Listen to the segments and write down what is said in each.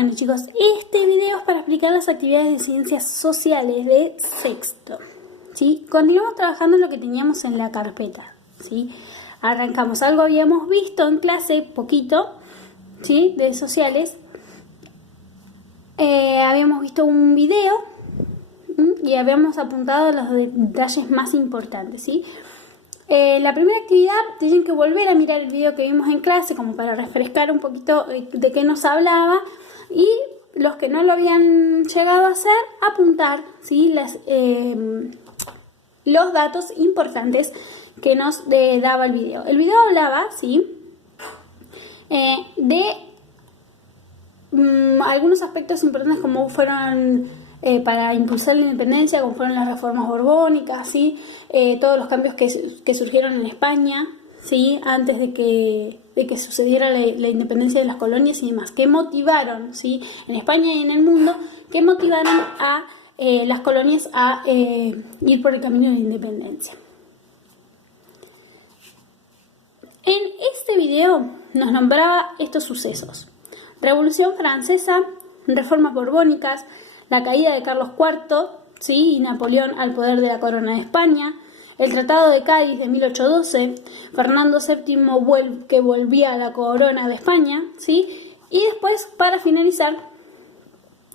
Bueno chicos, este video es para explicar las actividades de ciencias sociales de sexto, ¿sí? Continuamos trabajando en lo que teníamos en la carpeta, ¿sí? Arrancamos, algo habíamos visto en clase, poquito, ¿sí? De sociales. Habíamos visto un video y habíamos apuntado los detalles más importantes, ¿sí? La primera actividad tienen que volver a mirar el video que vimos en clase como para refrescar un poquito de qué nos hablaba, y los que no lo habían llegado a hacer, apuntar, ¿sí? Los datos importantes que nos daba el video. El video hablaba, ¿sí? De algunos aspectos importantes como fueron para impulsar la independencia, como fueron las reformas borbónicas, ¿sí? Todos los cambios que surgieron en España, ¿sí? Antes de que sucediera la independencia de las colonias y demás, que motivaron, ¿sí? En España y en el mundo, que motivaron a las colonias a ir por el camino de la independencia. En este video nos nombraba estos sucesos: Revolución Francesa, reformas borbónicas, la caída de Carlos IV, ¿sí? Y Napoleón al poder de la corona de España, el Tratado de Cádiz de 1812, Fernando VII que volvía a la corona de España, ¿sí? Y después, para finalizar,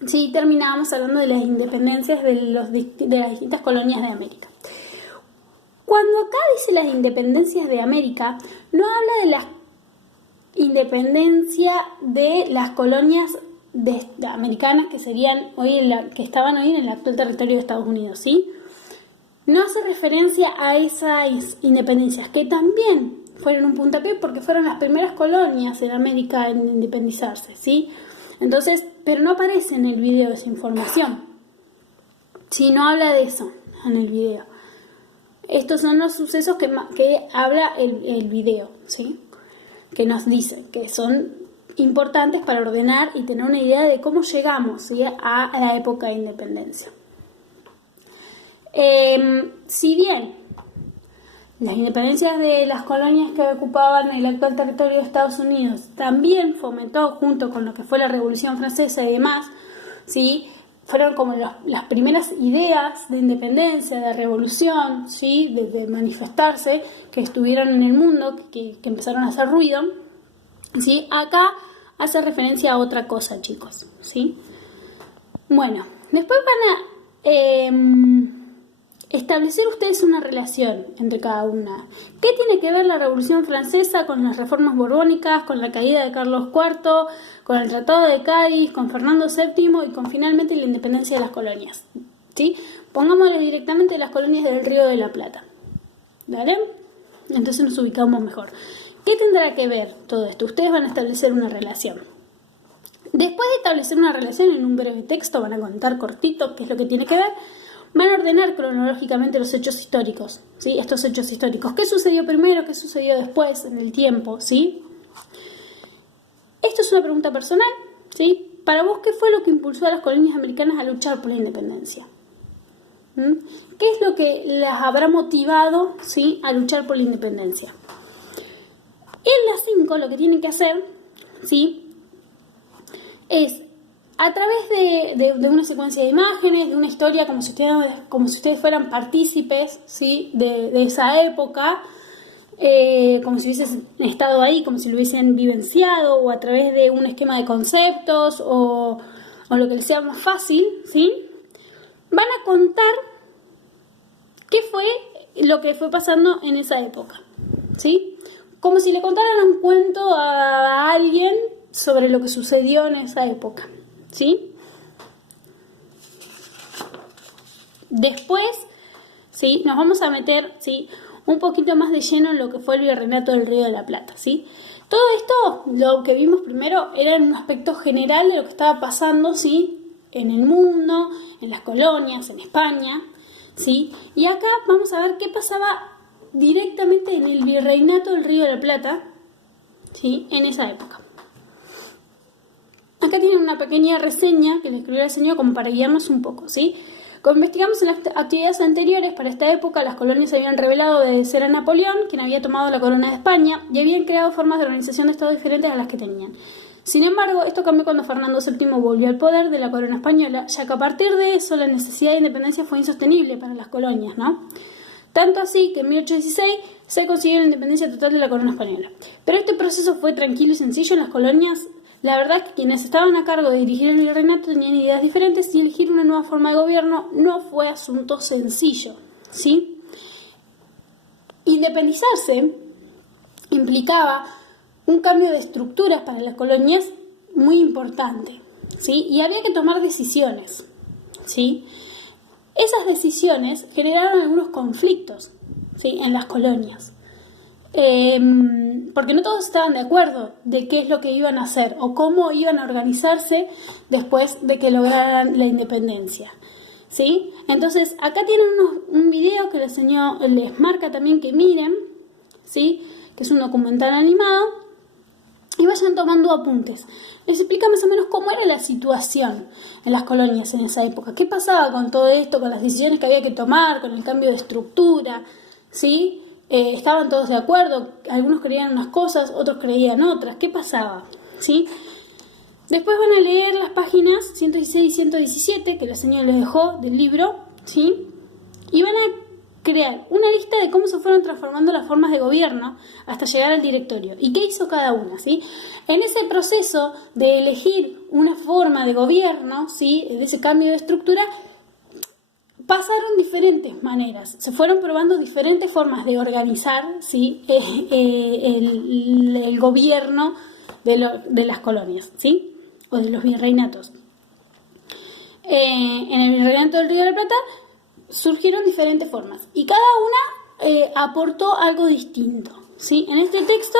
¿sí? Terminábamos hablando de las independencias de las distintas colonias de América. Cuando acá dice las independencias de América, no habla de la independencia de las colonias americanas que serían que estaban hoy en el actual territorio de Estados Unidos, ¿sí? No hace referencia a esas independencias, que también fueron un puntapié porque fueron las primeras colonias en América en independizarse, ¿sí? Entonces, pero no aparece en el video esa información, ¿sí? No habla de eso en el video. Estos son los sucesos que habla el video, ¿sí? Que nos dice que son importantes para ordenar y tener una idea de cómo llegamos, ¿sí? a la época de independencia. Si bien las independencias de las colonias que ocupaban el actual territorio de Estados Unidos también fomentó, junto con lo que fue la Revolución Francesa y demás, ¿sí? Fueron como las primeras ideas de independencia, de revolución, ¿sí? de manifestarse, que estuvieron en el mundo, que empezaron a hacer ruido, ¿sí? Acá hace referencia a otra cosa, chicos, ¿sí? Bueno, después van a establecer ustedes una relación entre cada una. ¿Qué tiene que ver la Revolución Francesa con las reformas borbónicas, con la caída de Carlos IV, con el Tratado de Cádiz, con Fernando VII y con finalmente la independencia de las colonias? ¿Sí? Pongámosle directamente las colonias del Río de la Plata. ¿Vale? Entonces nos ubicamos mejor. ¿Qué tendrá que ver todo esto? Ustedes van a establecer una relación. Después de establecer una relación en un breve texto, van a contar cortito qué es lo que tiene que ver. Van a ordenar cronológicamente los hechos históricos, ¿sí? Estos hechos históricos. ¿Qué sucedió primero? ¿Qué sucedió después en el tiempo? ¿Sí? Esto es una pregunta personal, ¿sí? Para vos, ¿qué fue lo que impulsó a las colonias americanas a luchar por la independencia? ¿Qué es lo que las habrá motivado, ¿sí? a luchar por la independencia? En las 5 lo que tienen que hacer, ¿sí? es a través de una secuencia de imágenes, de una historia, como si ustedes fueran partícipes, ¿sí? de esa época, como si hubiesen estado ahí, como si lo hubiesen vivenciado, o a través de un esquema de conceptos, o lo que les sea más fácil, ¿sí? Van a contar qué fue lo que fue pasando en esa época, ¿sí? Como si le contaran un cuento a alguien sobre lo que sucedió en esa época, ¿sí? Después, ¿sí? Nos vamos a meter, ¿sí? un poquito más de lleno en lo que fue el Virreinato del Río de la Plata, ¿sí? Todo esto, lo que vimos primero, era en un aspecto general de lo que estaba pasando, ¿sí? en el mundo, en las colonias, en España, ¿sí? Y acá vamos a ver qué pasaba directamente en el Virreinato del Río de la Plata, ¿sí? en esa época. Acá tienen una pequeña reseña que le escribió el señor como para guiarnos un poco, ¿sí? Como investigamos en las actividades anteriores, para esta época las colonias se habían revelado de ser a Napoleón, quien había tomado la corona de España, y habían creado formas de organización de estados diferentes a las que tenían. Sin embargo, esto cambió cuando Fernando VII volvió al poder de la corona española, ya que a partir de eso la necesidad de independencia fue insostenible para las colonias, ¿no? Tanto así que en 1816 se consiguió la independencia total de la corona española. Pero este proceso fue tranquilo y sencillo en las colonias. La verdad es que quienes estaban a cargo de dirigir el virreinato tenían ideas diferentes y elegir una nueva forma de gobierno no fue asunto sencillo, ¿sí? Independizarse implicaba un cambio de estructuras para las colonias muy importante, ¿sí? Y había que tomar decisiones, ¿sí? Esas decisiones generaron algunos conflictos, ¿sí? En las colonias, porque no todos estaban de acuerdo de qué es lo que iban a hacer o cómo iban a organizarse después de que lograran la independencia, ¿sí? Entonces, acá tienen un video que les marca también que miren, ¿sí? Que es un documental animado, y vayan tomando apuntes. Les explica más o menos cómo era la situación en las colonias en esa época, qué pasaba con todo esto, con las decisiones que había que tomar, con el cambio de estructura, ¿sí? Estaban todos de acuerdo, algunos creían unas cosas, otros creían otras, ¿qué pasaba? ¿Sí? Después van a leer las páginas 116 y 117 que la señora les dejó del libro, ¿sí? Y van a crear una lista de cómo se fueron transformando las formas de gobierno hasta llegar al directorio y qué hizo cada una, ¿sí? En ese proceso de elegir una forma de gobierno, ¿sí? De ese cambio de estructura, pasaron diferentes maneras, se fueron probando diferentes formas de organizar, ¿sí? El gobierno de las colonias, ¿sí? O de los virreinatos. En el virreinato del Río de la Plata surgieron diferentes formas y cada una aportó algo distinto, ¿sí? En este texto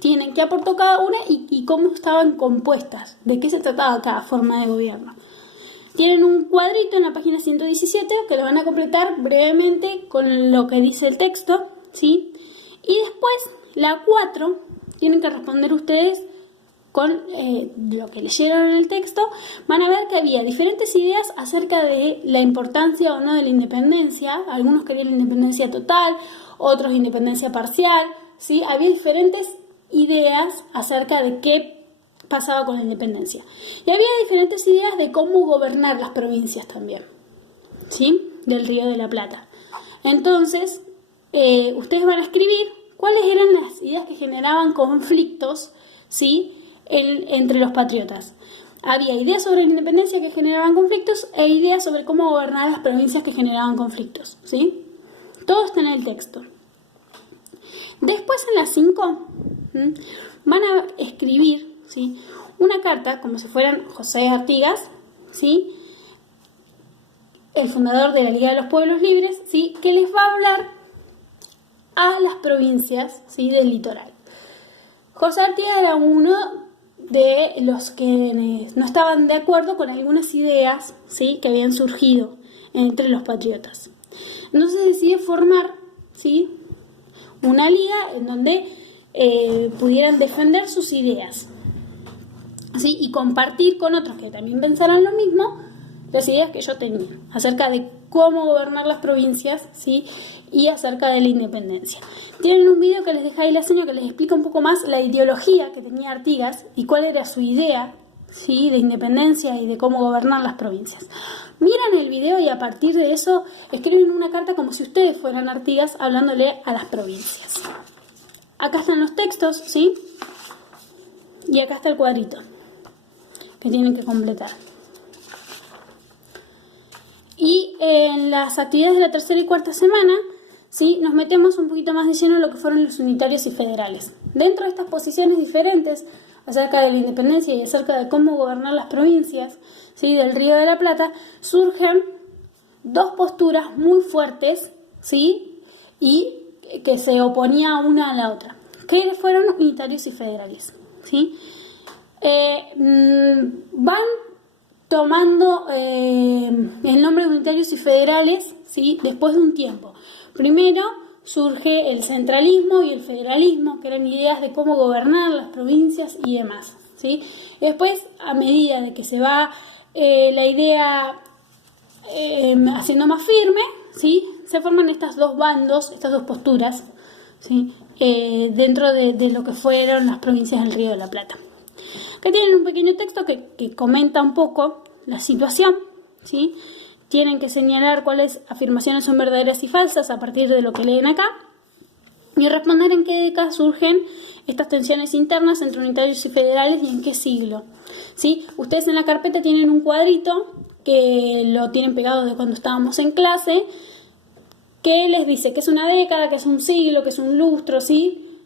tienen qué aportó cada una y cómo estaban compuestas, de qué se trataba cada forma de gobierno. Tienen un cuadrito en la página 117 que lo van a completar brevemente con lo que dice el texto, ¿sí? Y después, la 4, tienen que responder ustedes con lo que leyeron en el texto. Van a ver que había diferentes ideas acerca de la importancia o no de la independencia. Algunos querían la independencia total, otros independencia parcial, ¿sí? Había diferentes ideas acerca de qué pasaba con la independencia. Y había diferentes ideas de cómo gobernar las provincias también, ¿sí? Del Río de la Plata. Entonces, ustedes van a escribir cuáles eran las ideas que generaban conflictos, ¿sí? Entre los patriotas. Había ideas sobre la independencia que generaban conflictos e ideas sobre cómo gobernar las provincias que generaban conflictos, ¿sí? Todo está en el texto. Después, en las 5, van a escribir, ¿sí? Una carta, como si fueran José Artigas, ¿sí? El fundador de la Liga de los Pueblos Libres, ¿sí? Que les va a hablar a las provincias, ¿sí? Del litoral. José Artigas era uno de los que no estaban de acuerdo con algunas ideas, ¿sí? Que habían surgido entre los patriotas. Entonces decide formar, ¿sí? Una liga en donde pudieran defender sus ideas, ¿sí? Y compartir con otros que también pensaran lo mismo las ideas que yo tenía acerca de cómo gobernar las provincias, ¿sí? Y acerca de la independencia. Tienen un video que les deja ahí la señora que les explica un poco más la ideología que tenía Artigas y cuál era su idea, ¿sí? De independencia y de cómo gobernar las provincias. Miran el video y a partir de eso escriben una carta como si ustedes fueran Artigas hablándole a las provincias. Acá están los textos, ¿sí? Y acá está el cuadrito que tienen que completar. Y en las actividades de la tercera y cuarta semana, ¿sí? Nos metemos un poquito más de lleno en lo que fueron los unitarios y federales. Dentro de estas posiciones diferentes acerca de la independencia y acerca de cómo gobernar las provincias, ¿sí? Del Río de la Plata, surgen dos posturas muy fuertes, ¿sí? Y que se oponían una a la otra, que fueron unitarios y federales, ¿sí? Van tomando el nombre de unitarios y federales, ¿sí? Después de un tiempo. Primero surge el centralismo y el federalismo, que eran ideas de cómo gobernar las provincias y demás, ¿sí? Después, a medida de que se va la idea haciendo más firme, ¿sí? Se forman estos dos bandos, estas dos posturas, ¿sí? Dentro de lo que fueron las provincias del Río de la Plata. que tienen un pequeño texto que comenta un poco la situación, ¿sí? Tienen que señalar cuáles afirmaciones son verdaderas y falsas a partir de lo que leen acá y responder en qué década surgen estas tensiones internas entre unitarios y federales y en qué siglo, ¿sí? Ustedes en la carpeta tienen un cuadrito que lo tienen pegado de cuando estábamos en clase, que les dice que es una década, que es un siglo, que es un lustro, ¿sí?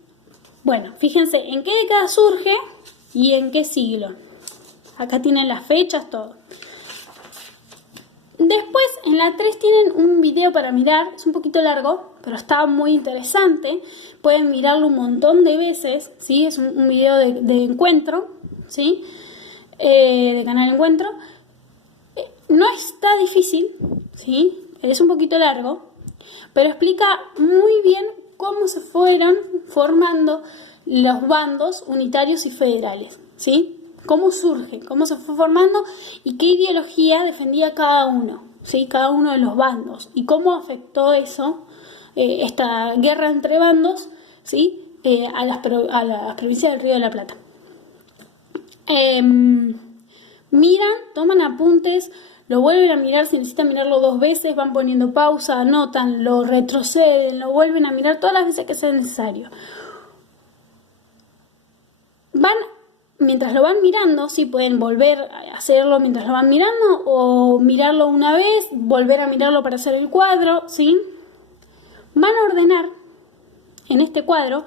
Bueno, fíjense en qué década surge y en qué siglo. Acá tienen las fechas, todo. Después, en la 3 tienen un video para mirar, es un poquito largo, pero está muy interesante. Pueden mirarlo un montón de veces, ¿sí? Es un video de encuentro, ¿sí? De Canal Encuentro. No está difícil, ¿sí? Es un poquito largo, pero explica muy bien cómo se fueron formando los bandos unitarios y federales, ¿sí? Cómo surge, cómo se fue formando y qué ideología defendía cada uno, ¿sí? Cada uno de los bandos y cómo afectó eso, esta guerra entre bandos, ¿sí? A las provincias del Río de la Plata. Miran, toman apuntes, lo vuelven a mirar, si necesitan mirarlo 2 veces, van poniendo pausa, anotan, lo retroceden, lo vuelven a mirar todas las veces que sea necesario. Mientras lo van mirando, sí pueden volver a hacerlo mientras lo van mirando o mirarlo una vez, volver a mirarlo para hacer el cuadro, ¿sí? Van a ordenar en este cuadro,